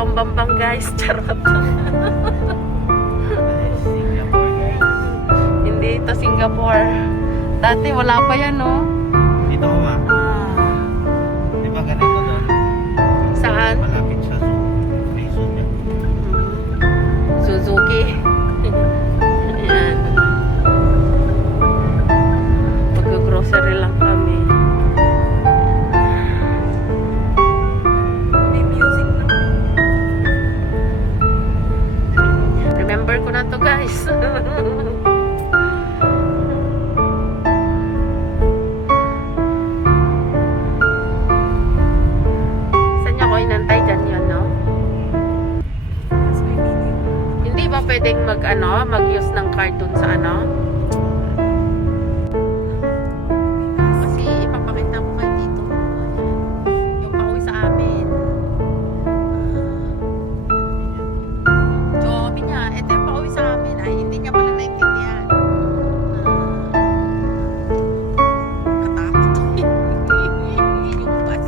Tombambang guys. Charot. Singapore guys. Hindi ito Singapore. Dati wala pa yan, no? Dito ko ma. Di ba ganito doon? Saan? Malapit sa zoo. May zoo dyan. Suzuki. Ayan. Mag-grocery lang kami. May music na. Remember ko na to guys. Saan niya ko inantay dyan yun, no? Mas may video. Hindi ba pwedeng mag-use ng card dun sa ano? Kasi ipapakita ko kayo dito. Ayan. Yung pauwi sa amin. Joby niya, ito yung pauwi sa amin. Ay, hindi niya pala naintindihan. Katakot. Yung bus.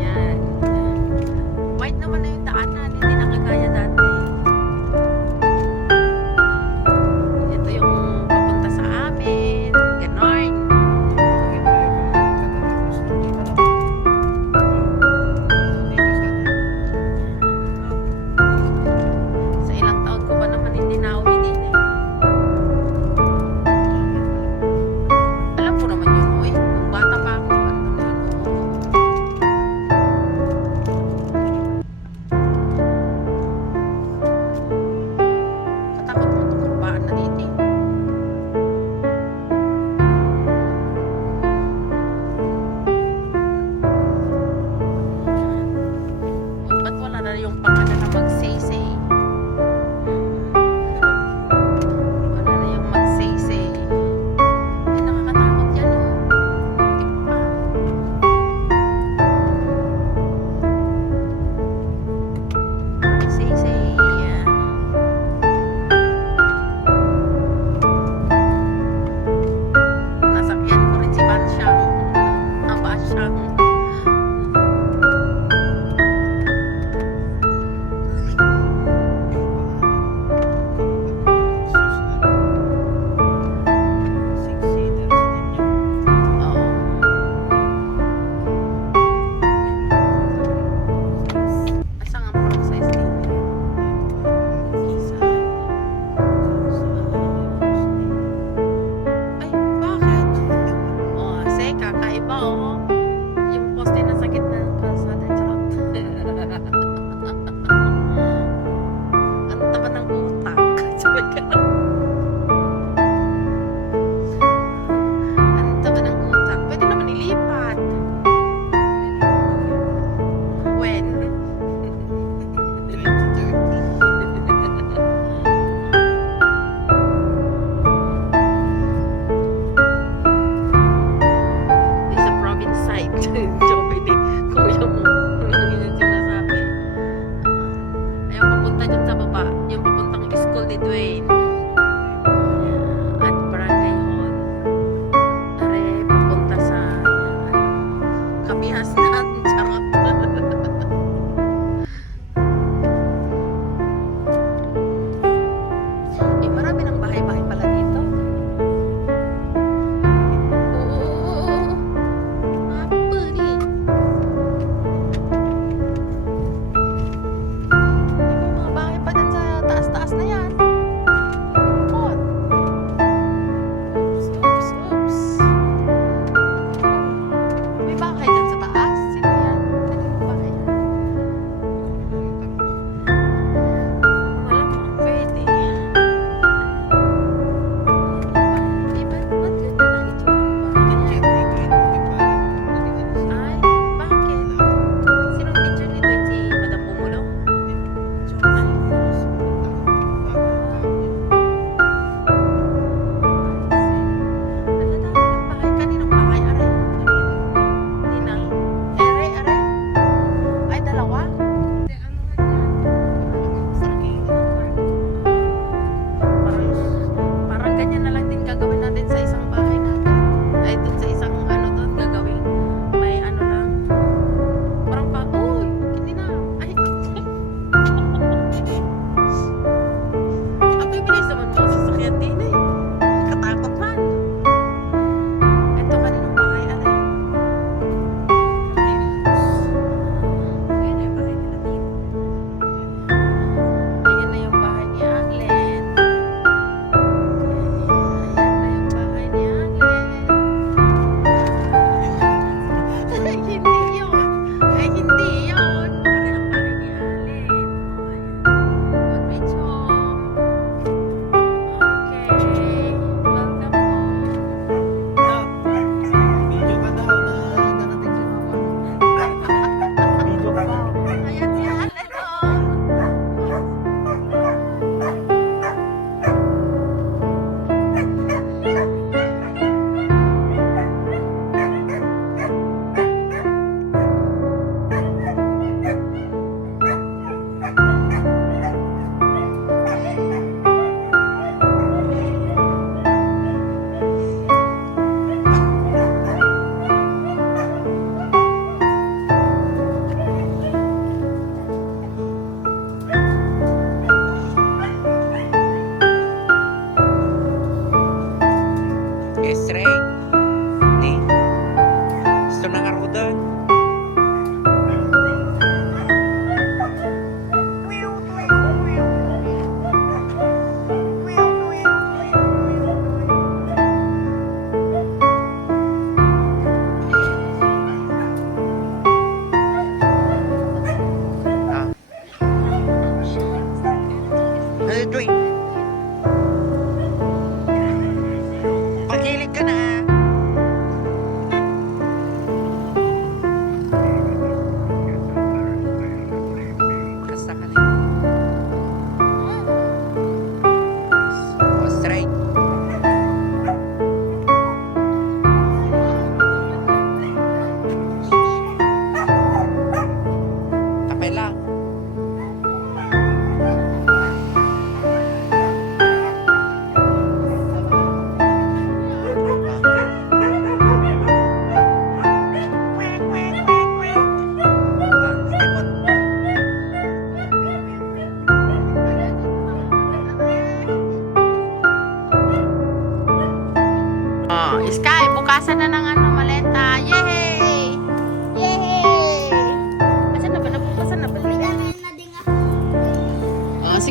Yan. White naman na yung daanan. Hindi na kagaya dati.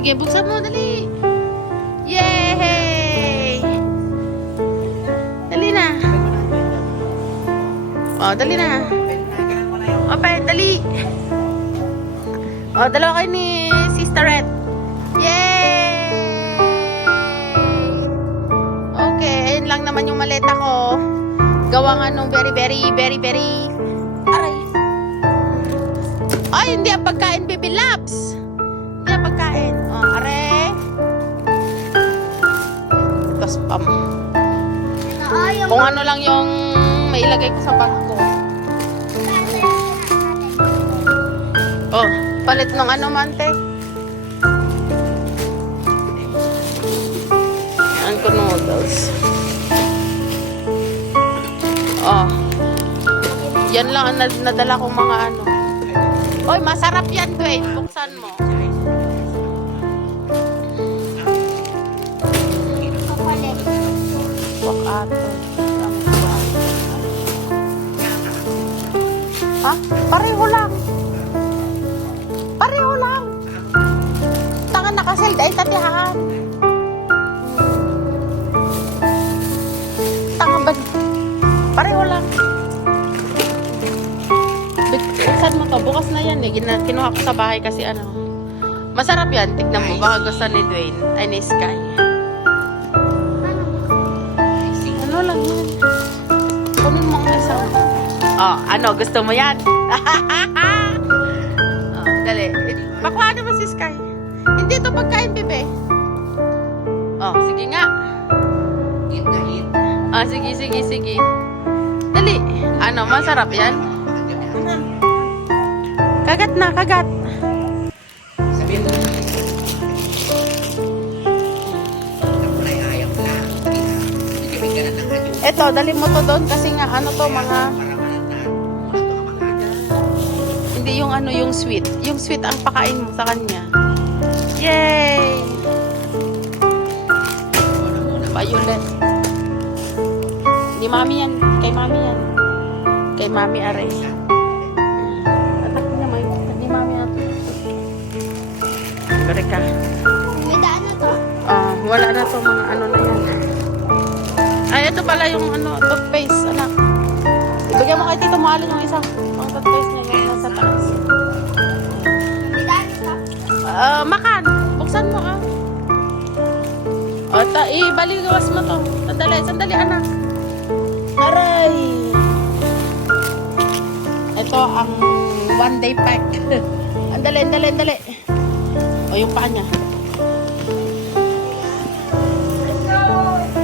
Sige, buksan mo, dali. Yay! Dali na. Oh, dali na. Open, dali. Oh, dalawa kayo ni Sister Red. Yay! Okay, ayun lang naman yung maleta ko. Gawa nga nung very. Aray. Ay, hindi ang pagkain, baby labs. Hindi ang pagkain. Oh, aray. Tapos kung ano lang yung mailagay ko sa bag ko. Oh, palit ng ano, mante. Anko noodles. Oh. Yan lang ang nadala kong mga ano. Oy, masarap yan, Dwayne. Buksan mo. Wakato. Ha? Pareho lang. Pareho lang. Tangan nakaseld ay tatihaan. Tangan ba? Pareho lang. Buksan mo to. Bukas na yan eh. Kinuha ko sa bahay kasi ano. Masarap yan. Tignan mo. Baka gusto ni Dwayne. Ay, ni Sky. Ano lang yan? Kunin mo ang isang. Oh, ano? Gusto mo yan? Oh, dali. Pakuha naman si Sky. Hindi ito pagkain, bebe. Oh, sige nga. Oh, sige. Dali. Ano? Masarap yan? Kagat na, kagat. Eto, dali mo to doon kasi nga ano to mga hindi yung ano yung sweet. Yung sweet ang pakain mo sa kanya. Yay! Violet. Ni mami yan. Kay mami yan. Kay mami aray. Anak niya may ni mami ato. Gari ka. May daan na to. Wala na to mga ano na yan. Ay, ito pala yung ano, toothpaste, anak. Ibigay mo kay Tito Mahal yung isa. Ang toothpaste niya yung nasa taas. May daan na to. Makan. Buksan mo ah. O, ibaligawas mo to. Sandali, anak. Aray. Ito ang one day pack. Andali. O, yung paa niya.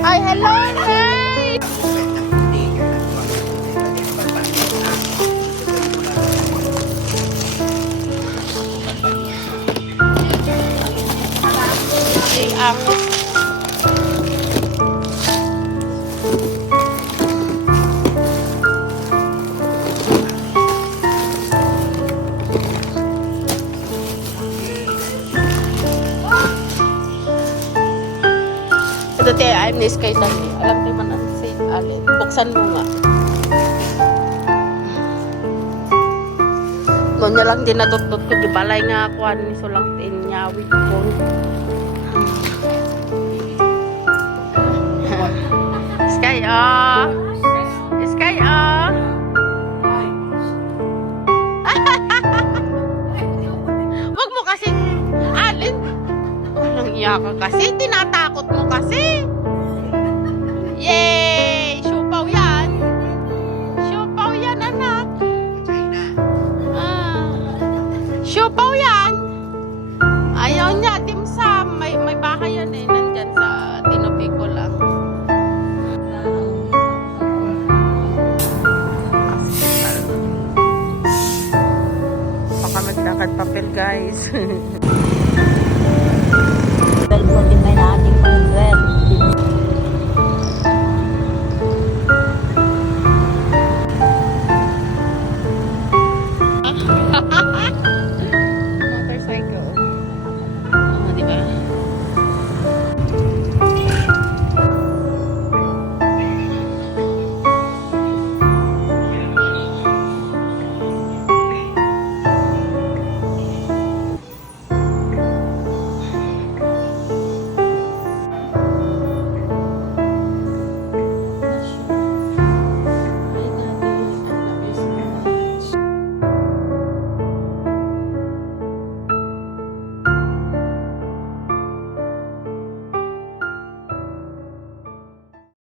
Ay, hello, hey! Ang ito tayo, I'm ni Sky Dali. Alam tayo man ang safe, alin. Buksan mo nga. Doon niya lang din natutot ko. Di balay nga ako. Ano so lang tinyawid ko. Sky, oh. Sky, oh. Wag mo kasi, alin. Walang iya ka kasi. Tinatakot mo kasi. Yay! Siupaw yan. Siupaw yan, anak. Siupaw yan. Ayaw niya, dimsum. May bahay yan eh. Nandyan sa tinupi ko lang. Baka maglakad papel, guys.